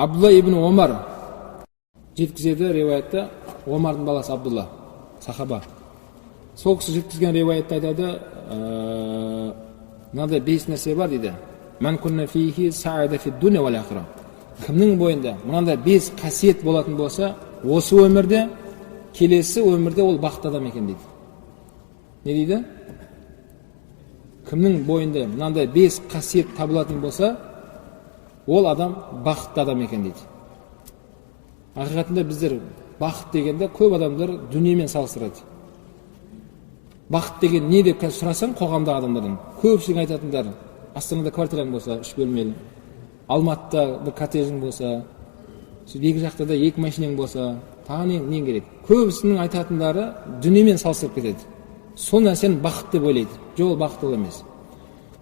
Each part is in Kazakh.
Абдулла ибн Омар жеткізеді риwayatта, Омардың баласы Абдулла, сахаба. Сол кісі жеткізген риwayatта айтады, мынандай 5 нәрсе бар дейді. Ман кунна фихи саада фи дуня вал ахира. Кімнің бойында мынандай 5 қасиет болатын болса, осы өмірде, келесі өмірде ол бақытты адам екен дейді. Не дейді? Кімнің бойында мынандай 5 қасиет табылатын болса, ол адам бақытты адам екен дейді. Ақиқатында біздер бақыт дегенде көп адамдар дүниемен салыстырады. Бақыт деген не деп сұрасаң, қоғамдағы адамдардан көпшілік айтатындар, Астанада квартираң болса 3 бөлмелі, Алматыда бір коттеджің болса, екі жақта да 2 машинаң болса, тағы не керек? Көбісінің айтатындары дүниемен салыстырып кетеді. Сол нәрсені бақыт деп ойлайды. Жоқ, бақыт ол емес.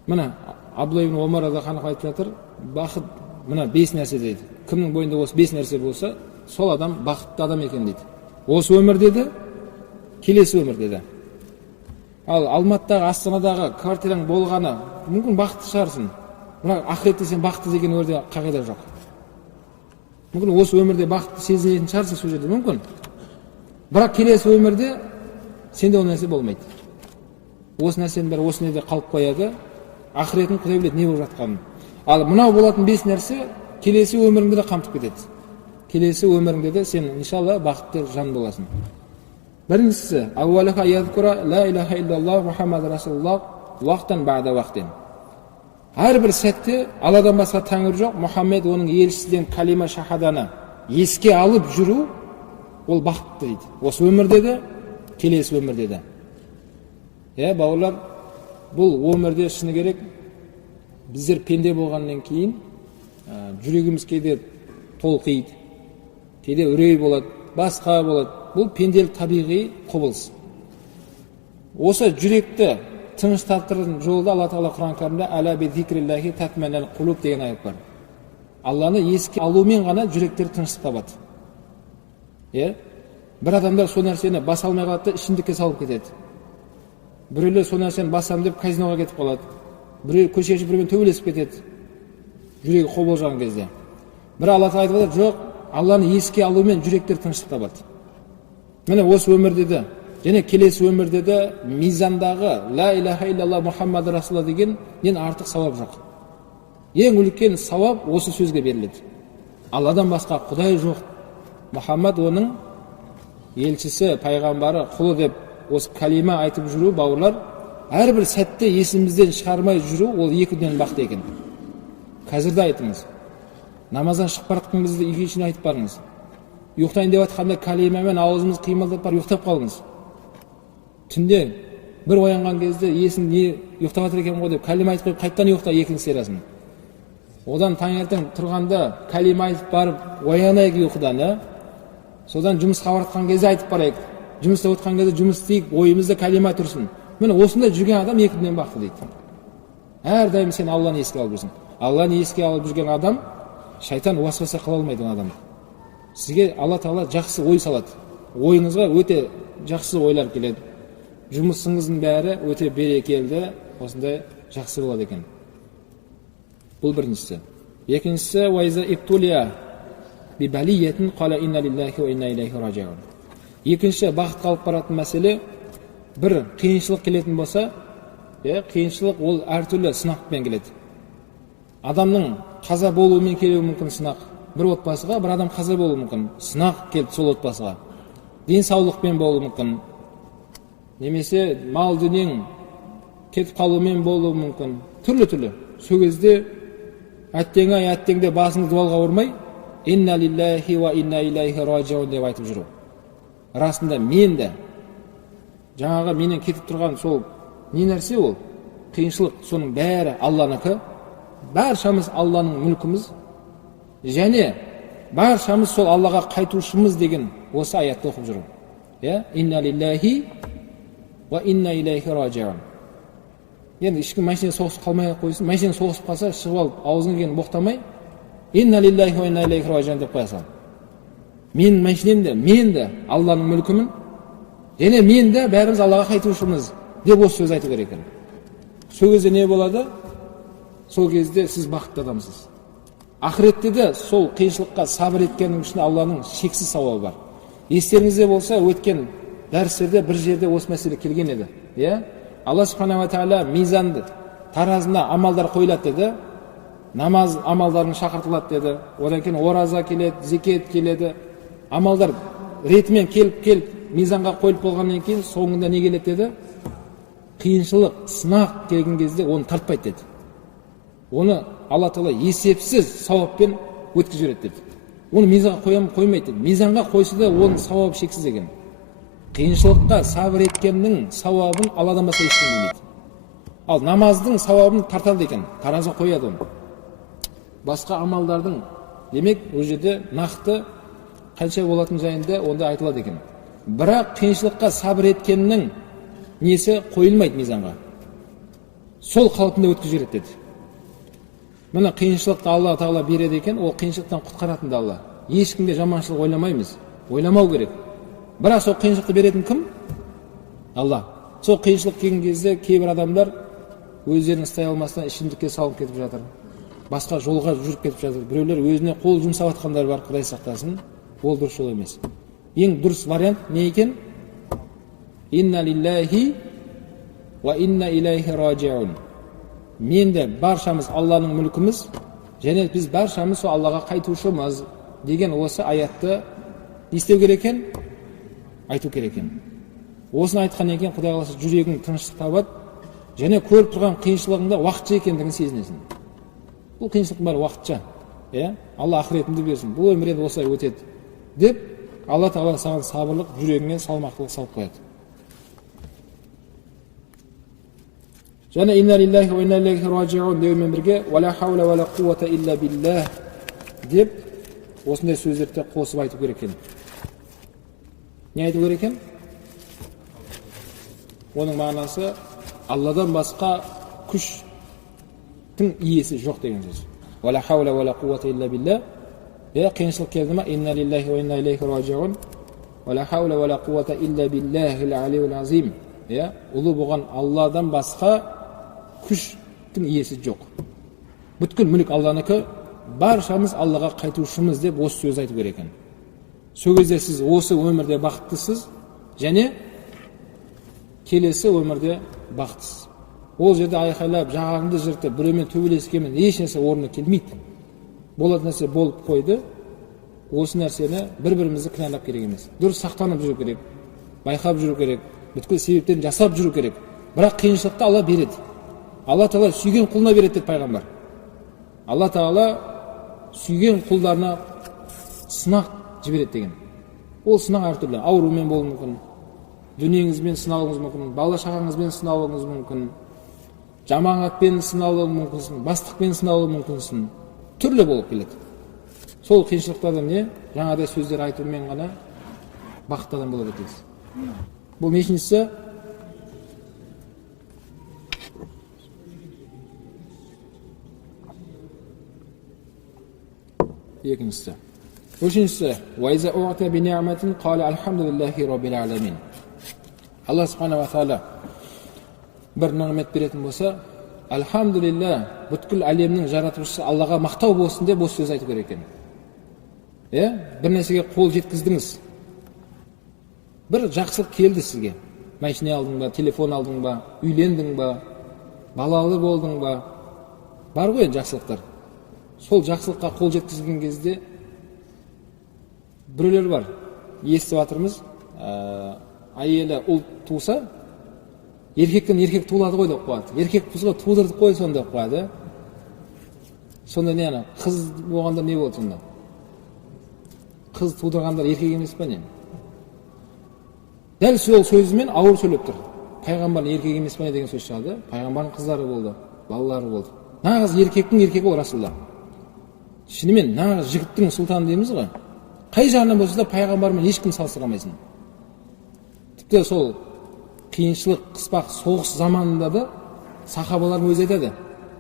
Мына Абдулла ибн Омар радиаллаху анху айтып жатыр, бақыт мына 5 нәрсе дейді. Кімнің бойында осы 5 нәрсе болса, сол адам бақытты адам екен дейді. Осы өмірде де, келесі өмірде де. Ал Алматыдағы, Астанадағы квартираң болғаны мүмкін бақытты шығарсың. Бірақ ақиретте сен бақытты деген өрде қағида жоқ. Мүмкін осы өмірде бақытты сезінетін шығарсың сол жерде, мүмкін. Бірақ келесі өмірде сенде ол нәрсе болмайды. Осы нәрсенің бәрі осы нәрде қалып қояды. Ақиретін Құдай біледі не болып жатқанын. Ал мынау болатын 5 нәрсе келесі өміріңді де қамтып кетеді. Келесі өміріңде де сен иншалла бақытты жан боласың. Біріншісі, аввалаха язкура ла илаха иллаллах Мухаммад расулуллах уақтан баъда уақтин. Әрбір сәтте Алладан басқа тәңір жоқ, Мұхаммед оның елшісіден калима шахаданы еске алып жүру, ол бақытты дейді. Осы өмірде де, келесі өмірде де. Бауырлар, бұл өмірде шыны керек, біздер пенде болғаннан кейін жүрегіміз кейде толқиды, кейде үрей болады, басқа болады. Бұл пенделік табиғи құбылыс. Осы жүректі тыныштаттыратын жолда Алла Тағала Құран кәрімде «Әла би зикриллахи татманнал қулуб» деген аят бар. Алланы еске алумен ғана жүректер тыныштық табады. Бір адамдар сол нәрсені баса алмай қалады, ішімдікке салып кетеді. Біреулер сол нәрсені басам деп казиноға кетіп қалады. Біреу көше ішіп біреумен төбелесіп кетеді. Жүрегі қобалжыған кезде. Бір Алла Тағала айтып жатыр, жоқ, Алланы еске алумен жүректер тыныштық табады. Міне осы өмірде де, және келесі өмірде де мизандағы ла илаха иллаллах Мухаммад расулуллах деген артық сауап жоқ. Ең үлкен сауап осы сөзге беріледі. Алладан басқа Құдай жоқ. Мұхаммад оның елшісі, пайғамбары, құлы деп осы калима айтып жүру, бауырлар, әрбір сәтте есімізден шығармай жүру, ол екіден бақыт екен. Қазірде айтыңыз. Намаздан шығып бара жатқан кезде үйге ішіне айтып барыңыз. Ұйықтайын деп жатқанда калимамен аузымыз қимылдап бар ұйықтап қалыңыз. Түнде бір оянған кезде есің не ұйықтап жатыр екен ғой деп калима айтып қойып қайттан ұйықта екінші сериясын. Одан таңертең тұрғанда калима айтып барып оянайық ұйқыдан, содан жұмысқа баратқан кезде айтып барайық. Жұмыста отқан кезде жұмыс істейік, ойымызда калима тұрсын. Міне осында жүрген адам екіден бақытты дейді. Әрдайым сен Алланы еске алып жүрсің. Алланы еске алып жүрген адам шайтан уасваса қыла алмайды адам. Сізге Алла Тағала жақсы ой салады. Ойыңызға өте жақсы ойлар келеді. Жұмысыңыздың бәрі өте берекелді, осындай жақсы болады екен. Бұл біріншісі. Екіншісі, вайза иптулия би балиятин қала инна лиллахи ва инна илайхи раджиун. Екінші бақытқа алып баратын мәселе, бір қиыншылық келетін болса, қиыншылық ол әртүрлі сынақпен келеді. Адамның қаза болуымен келуі мүмкін сынақ. Бір отбасыға бір адам қаза болуы мүмкін. Сынақ келді сол отбасыға. Денсаулықпен болуы мүмкін. Немесе мал дүниең кетіп қалуымен болуы мүмкін. Түрлі-түрлі. Сол кезде әттеңде басыңды дуалға ұрмай, инна лиллахи ва инна илайхи раджиун деп айтып жүру. Расында мен де жаңағы менен кетіп тұрған сол не нәрсе ол? Қиыншылық, соның бәрі Алланыкі. Баршамыз Алланың мүлкіміз. Және баршамыз сол Аллаға қайтушымыз деген осы аятты оқып жүру. Инна лиллахи ва инна илайхи раджиун. Енді ешкім машина соғысып қалмай қойсын. Машина соғысып қалса, шығып алып аузыңа келгенін боқтамай, инна лиллахи ва инна илайхи раджиун деп қоя сал. Мен машинемде, мен де Алланың мүлкімін. Және мен де бәріміз Аллаға қайтушымыз деп осы сөз айту керек. Сол кезде не болады? Сол кезде сіз бақытты адамсыз. Ақыретте де сол қиыншылыққа сабыр еткеннің ішінде Алланың шексіз сауабы бар. Естеріңізде болса, өткен дәрістерде бір жерде осы мәселе келген еді. Алла субхана ва тағала мизанды таразына амалдар қойылады деді. Намаз амалдарын шақыртылады деді. Одан кейін ораза келеді, зекет келеді. Амалдар ретімен келіп мизанға қойылып болғаннан кейін соңында не келеді деді? Қиыншылық, сынақ келген кезде оны тартпайды деді. Оны Алла Тағала есепсіз сауаппен өткізіп жібереді деді. Оны мизанға қоймайды деді. Мизанға қойса да оның сауабы шексіз екен. Қиыншылыққа сабыр еткеннің сауабын Алладан басқа ешкім білмейді. Ал намаздың сауабын тартады екен, таразға қояды оны. Басқа амалдардың, демек, ол жерде нақты қанша болатын жайында онда айтылады екен. Бірақ қиыншылыққа сабыр еткеннің несі қойылмайды мизанға. Сол қалпында өткізіп жібереді деді. Мына қиыншылықты Алла Тағала береді екен, ол қиыншылықтан құтқаратын да Алла. Ешкімге жаманшылық ойламаймыз, ойламау керек. Бірақ сол қиыншылықты беретін кім? Алла. Сол қиыншылық келген кезде кейбір адамдар өздерін ұстай алмастан ішімдікке салып кетіп жатыр. Басқа жолға жүріп кетіп жатыр. Біреулер өзіне қол жұмсап жатқандар бар, Құдай сақтасын. Ол дұрыс жол емес. Ең дұрыс вариант не екен? Инна лиллахи ва инна илайхи раджиун. Менде баршамыз Алланың мүлкіміз, және біз баршамыз сол Аллаға қайтушымыз деген осы аятты естеу керек екен, айту керек екен. Осыны айтқан екен, Құдай қаласа жүрегің тыныштық табады, және көріп тұрған қиыншылығыңда уақытша екендігін сезінесің. Бұл қиыншылықтың бәрі уақытша. Алла ақыретіңді берсін. Бұл өмір енді осылай өтеді деп, Алла Тағала саған сабырлық, жүрегіңе салмақтылық салып қояды. Және инна лиллахи ва инна илайхи раджиун деумен бірге вала хаула вала қуввата илля биллах деп осындай сөздерді қосып айту керек екен. Не айту керек екен? Оның мағынасы Алладан басқа күштің иесі жоқ деген сөз. Вала хаула вала қуввата илля биллах. Қиыншылық келді ма? Инна лиллахи ва инна илайхи раджиун. Вала хаула вала қуввата илля биллахил алиyyil азим. Ұлы болған Алладан басқа күштің иесі жоқ. Бүткіл мүлік Алланыкі, баршамыз Аллаға қайтушымыз деп осы сөз айту керек екен. Сол кезде сіз осы өмірде бақыттысыз, және келесі өмірде бақыттысыз. Ол жерде айқайлап, жағаңды жыртып, біреумен төбелескенмен еш нәрсе орнына келмейді. Болатын нәрсе болып қойды. Осы нәрсені бір-бірімізді кінәлап керек емес. Дұрыс сақтанып жүру керек, байқап жүру керек, бүткіл себептерін жасап жүру керек. Бірақ қиыншылықты Алла береді. Алла Тағала сүйген құлына береді деді пайғамбар. Алла Тағала сүйген құлдарына сынақ жібереді деген. Ол сынақ әртүрлі. Аурумен болуы мүмкін, дүниеңізбен сыналуыңыз мүмкін, бала шағаңызбен сыналуыңыз мүмкін, жамағатпен сыналуы мүмкінсің, бастықпен сыналуы мүмкінсің. Түрлі болып келеді. Сол қиыншылықтарда не? Жаңадай сөздер айтумен ғана бақытты адам бола кетесіз. Бұл нешіншісі? Екіншісі. Үшіншісі. وَإِذَا أُعْتَ بِنِعْمَةٍ قَالَ الْحَمْدُ لِلَّهِ رَبِّ الْعَالَمِينَ. Алла субхана ва тағала бір нығмет беретін болса, Альхамдулилля, бүткіл әлемнің жаратушысы Аллаға мақтау болсын деп осы сөз айту керек екен. Бір нәрсеге қол жеткіздіңіз. Бір жақсылық келді сізге. Машина алдың ба, телефон алдың ба, үйлендің ба, балалы болдың ба. Бар ғой жақсылықтар. Сол жақсылыққа қол жеткізген кезде біреулер бар. Естіп жатырмыз, әйелі ұл туса, еркектен еркек туылады ғой деп қояды. Еркек туса тудырдық қой сонда деп қояды. Сонда не ана? Қыз болғанда не болды сонда? Қыз тудырғандар еркек емес па не? Дәл сол сөзімен ауыр сөйлеп тұр. Пайғамбардың еркек емес па не деген сөз шығады. Пайғамбардың қыздары болды, балалары болды. Нағыз еркектің еркегі ол Расулла. Шынымен нағыз жігіттің сұлтаны дейміз ғой. Қай жағынан болса да пайғамбармен ешкім салыстыра алмайсың. Тіпті сол қиыншылық, қыспақ, соғыс заманында да сахабалардың өзі айтады.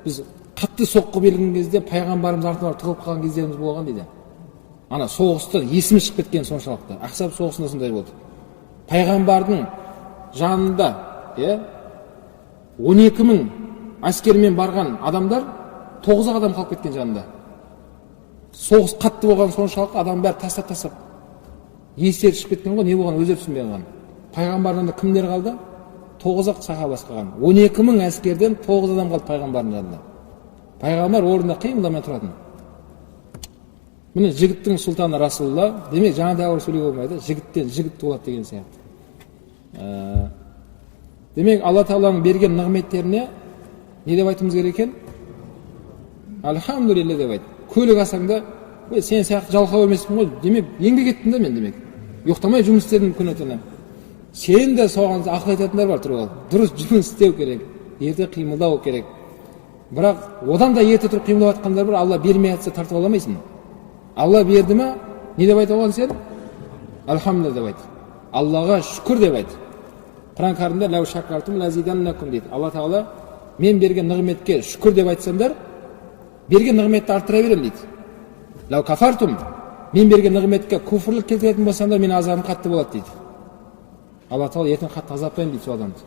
Біз қатты соққы берілген кезде пайғамбарымыз артына тығылып қалған кездеріміз болған дейді. Ана соғыста есіміз шығып кеткен соншалықты. Ақсап соғысында сондай болды. Пайғамбардың жанында 12 000 әскермен барған адамдар 9 адам қалып кеткен жанында. Соғыс қатты болған соншалық адам бәрі тастап естері шығып кеткен ғой, не болған өздері түсінбей қалған. Пайғамбардан да кімдер қалды? 9 сахабасы қалған. 12 мың әскерден 9 адам қалды пайғамбардың жанында. Пайғамбар орнында қимылдамай тұратын. Міне жігіттің сұлтаны Расулулла, демек жаңа дәуір сөйлеуге болмайды, жігіттен жігіт болады деген сияқты. Демек Алла Тағаланың берген нығметтеріне не деп айтуымыз керек екен? Альхамдулилля деп айт. Көлік алсаң да, сен сияқты жалқау емеспін ғой, демек еңбек еттім да мен, демек ұйықтамай жұмыс істедім күні-түні. Сен де соған ақыл айтатындар бар, тұрып ал. Дұрыс жұмыс істеу керек, ерте қимылдау керек. Бірақ одан да ерте тұрып қимылдап жатқандар бар, Алла бермей жатса тартып аламайсың. Алла берді ма, не деп айта алған сен? Альхамдулилля деп айт. Аллаға шүкір деп айт. Құран кәрімде ләу шакартум лазиданнакум дейді. Алла Тағала мен берген нығметке шүкір деп айтсаңдар, берген нығметті арттыра берем дейді. Ләу кафартум, мен берген нығметке күфірлік келтіретін болсаңдар, мен азабым қатты болады дейді. Алла Тағала ертең қатты азаптайын дейді сол адамды.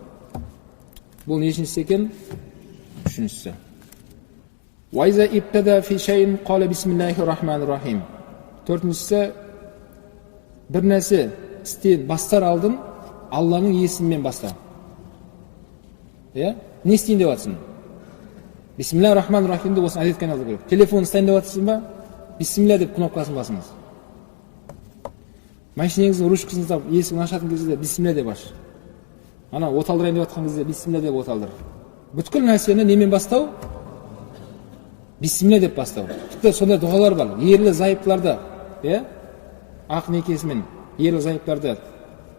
Бұл нешіншісі екен? Үшіншісі. Вайза ибтада фи шайин қала бисмиллахи рахмани рахим. Төртіншісі, бір нәрсе істен бастар алдын Алланың есімімен баста. Не істейін деп жатсың? Бисмилля рахмани рахимді осыны әдеткен алды көріп. Телефон ұстайын деп жатсың ба? Бисмилля деп кнопкасын басыңыз. Машинеңіздің ручкасын ұстап, есігін ашатын кезде бисмилля деп аш. Ана оталдырайын деп жатқан кезде бисмилля деп оталдыр. Бүткіл нәрсені немен бастау? Бисмилля деп бастау. Тіпті сондай дұғалар бар. Ерлі зайыптыларды, ақ некесімен ерлі зайыптыларды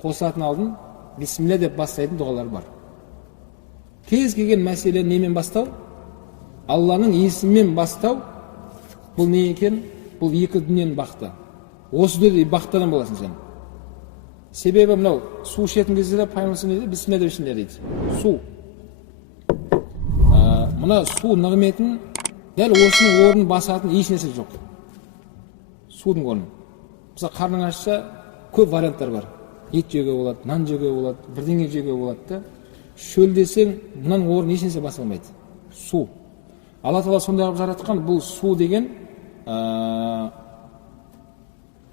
қосылатын алдын бисмилля деп бастайтын дұғалар бар. Кез келген мәселені немен бастау? Алланың есімімен бастау. Бұл не екен? Бұл екі дүниенің бақыты. Осы дүниеде бақыттан боласың сен. Себебі мынау су ішетін кезде де пайғамбар дейді, бисмилля деп ішіңдер дейді. Су. Мына су нығметін дәл осының орнын басатын еш нәрсе жоқ. Судың орны. Мысалы қарның ашса көп варианттар бар. Ет жеуге болады, нан жеуге болады, бірдеңе жеуге болады. Шөлдесең, мұнан орын еш нәрсе баса алмайды. Су. Алла Тағала сондай қылып жаратқан, бұл су деген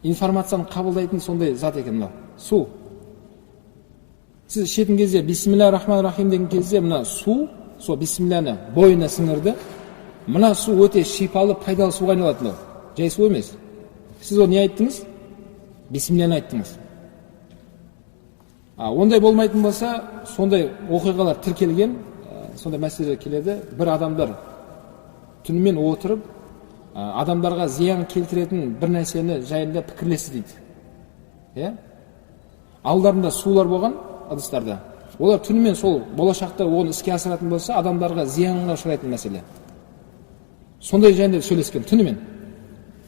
информацияны қабылдайтын сондай зат екен мынау. Су. Сіз ішетін кезде бисмилля рахмани рахим деген кезде мына су, сол бисмилляны бойына сіңірді. Мына су өте шипалы, пайдалы суға айналады мынау. Жай су емес. Сіз ол не айттыңыз? Бисмилляны айттыңыз. Ондай болмайтын болса, сондай оқиғалар тіркелген, сондай мәселелер келеді. Бір адамдар түнімен отырып, адамдарға зиян келтіретін бір нәрсені жайында пікірлесі дейді. Алдарында сулар болған ыдыстарда. Олар түнімен сол болашақта оны іске асыратын болса, адамдарға зиянға ұшырайтын мәселе. Сондай жайында сөйлескен түнімен.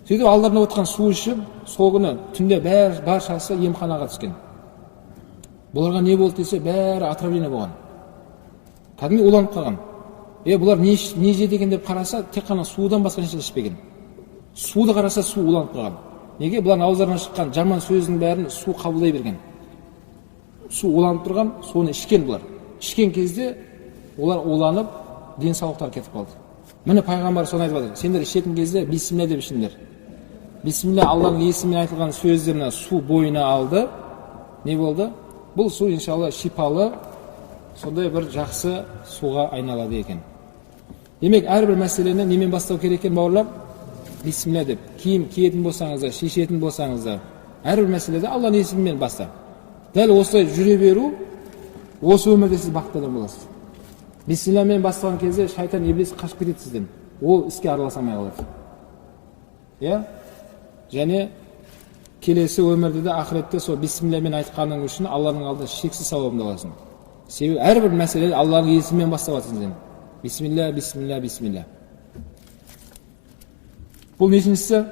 Сөйтіп алдарында отқан су ішіп, сол күні түнде баршасы емханаға түскен. Бұларға не болды десе, бәрі отравление болған. Кәдімгі уланып қалған. Бұлар не жеді екен деп қараса, тек қана судан басқа нәрсе ішпеген. Суды қараса, су уланып қалған. Неге? Бұлардың ауыздарынан шыққан жаман сөздің бәрін су қабылдай берген. Су уланып тұрған, соны ішкен бұлар. Ішкен кезде олар уланып, денсаулықтары кетіп қалды. Міне пайғамбар соны айтып жатыр. Сендер ішетін кезде бисмилля деп ішіңдер. Бисмилля Алланың есімімен айтылған сөздерін су бойына алды. Не болды? Бұл су иншалла шипалы, сондай бір жақсы суға айналады екен. Демек, әрбір мәселені немен бастау керек екен, бауырлар? Бисмилля деп. Киім киетін болсаңыздар, шешетін болсаңыздар, әрбір мәселеде Алланың есімімен баста. Дәл осылай жүре беру, осы өмірде сіз бақытты адам боласыз. Бисмиллямен бастаған кезде шайтан иблис қашып кетеді сізден. Ол іске араласа алмай қалады. Және келесі өмірде де ақыретте сол бисмиллямен айтқаның үшін Алланың алдында шексіз сауабын аласың. Себебі әрбір мәселеде Алланың есімімен баставатсың сен. Бисмилля, бисмилля, бисмилля. Бұл нешіншісі?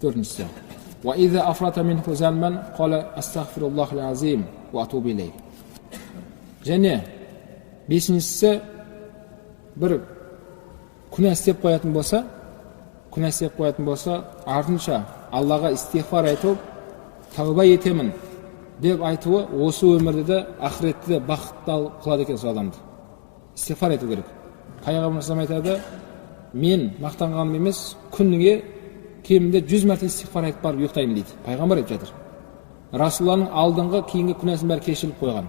Төртіншісі. Ва иза афрата минху занбан қала астағфируллахил азим ва атубу илейх. Және бесіншісі, бір күнә істеп қоятын болса, артынша Аллаға истигфар айтып, тәуба етемін деп айтуы осы өмірде де ақыретте де бақытты қылады екен сол адамды. Истигфар ету керек. Пайғамбарымыз айтады, мен мақтанғаным емес, күніге кемінде 100 мәрте истиғфар айтып барып ұйықтаймын дейді. Пайғамбар айтып жатыр. Расулланың алдыңғы кейінгі күнәсін бәрі кешіріліп қойған.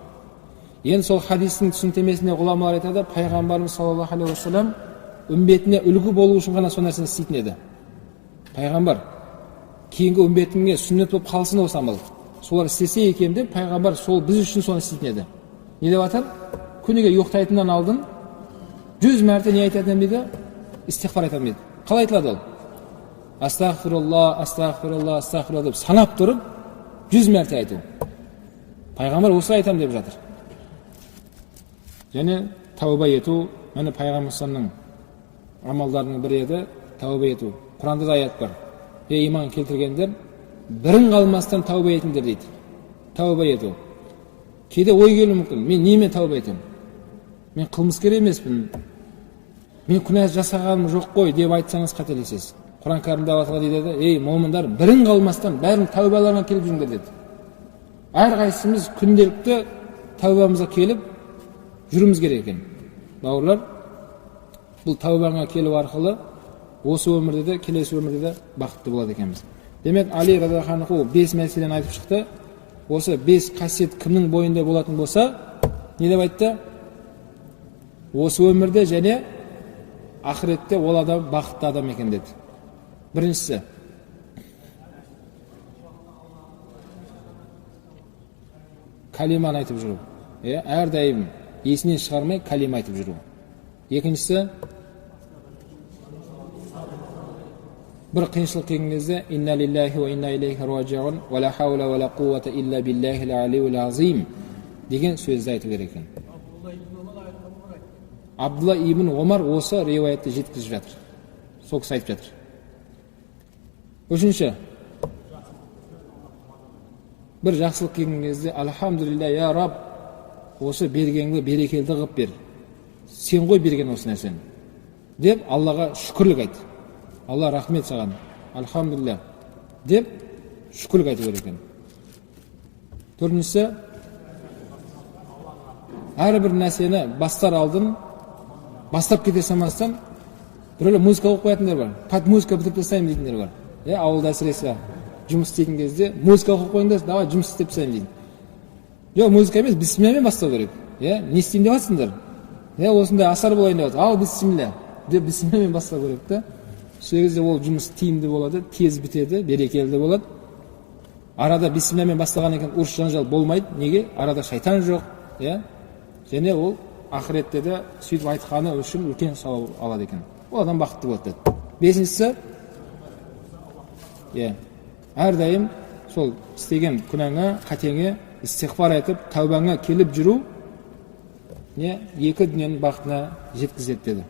Енді сол хадистің түсініктемесінде ғұламалар айтады, пайғамбарымыз саллаллаху алейхи уассалам үмбетіне үлгі болу үшін ғана сол нәрсені істейтін еді. Пайғамбар кейінгі үмбетіңе сүннет болып қалсын осы амал. Солар істесе екен деп пайғамбар сол біз үшін соны істейтін еді. Не деп жатыр? Күніге ұйықтайтыннан алдын 100 мәрте не айтатын дейді? Истиғфар айтатын дейді. Қалай айтылады ол? Астағфирулла, астағфирулла, астағфирулла деп санап тұрып 100 мәрте айту. Пайғамбар осы айтам деп жатыр. Және тәуба ету, мәне пайғамбарымыздың амалдарының бірі еді тәуба ету. Құранда да аят бар. Иман келтіргендер бірін қалмастан тәуба етіңдер дейді. Тәуба ету. Кейде ой келуі мүмкін. Мен немен тәуба етемін? Мен қылмыскер емеспін. Мен күнә жасағаным жоқ қой деп айтсаңыз қателесесіз. Құран кәрімде Алла дейді, ей момындар, бірін қалмастан бәрін тәубаларына келіп жүріңдер деді. Әрқайсымыз күнделікті тәубамызға келіп жүріміз керек екен. Бауырлар, бұл тәубаға келу арқылы осы өмірде де, келесі өмірде де бақытты болады екенбіз. Демек, Али радиаллаху анху 5 мәселені айтып шықты. Осы 5 қасиет кімнің бойында болатын болса, не деп айтты? Осы өмірде және ақыретте ол адам бақытты адам екен деді. Біріншісі, калиманы айтып жүру. Әрдайым есінен шығармай калима айтып жүру. Екіншісі, бір қиыншылық келген кезде инна лиллахи ва инна илейхи раджиун ва ла хаула ва ла қуввата илля биллахил алиyyil азим деген сөзді айту керек екен. Абдулла ибн Омар осы риуаятты жеткізіп жатыр. Сол кісі айтып жатыр. Үшінші, бір жақсылық келген кезде альхамдулилля я раб, осы бергенді берекелді қылып бер. Сен ғой берген осы нәрсені деп Аллаға шүкірлік айт. Алла рахмет саған. Альхамдулилля деп шүкірлік айту керек екен. Төртіншісі, әрбір нәрсені бастар алдын бастап кете салмастан біреулер музыка оқып қоятындар бар. Пат музыка бітіріп тастаймын дейтіндер бар. Ауылда әсіресе жұмыс істейтін кезде музыка оқып қойыңдар, давай жұмыс істеп тастаймын дейді. Жоқ, музыка емес, бисмиллямен бастау керек. Не істейін деп жатсыңдар? Осындай асар болайын деп жатыр. Ал бисмилля деп бисмиллямен бастау керек та. Сол кезде ол жұмыс тиімді болады, тез бітеді, берекелі болады. Арада бисмиллямен бастаған екен ұрыс жанжал болмайды. Неге? Арада шайтан жоқ, және ол ақыретте де сөйтіп айтқаны үшін үлкен сауап алады екен. Ол адам бақытты болады деді. Бесіншісі, әрдайым сол істеген күнәңа, қатеңе истиғфар айтып, тәубаңа келіп жүру екі дүниенің бақытына жеткізеді деді.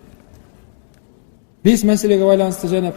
5 мәселеге байланысты және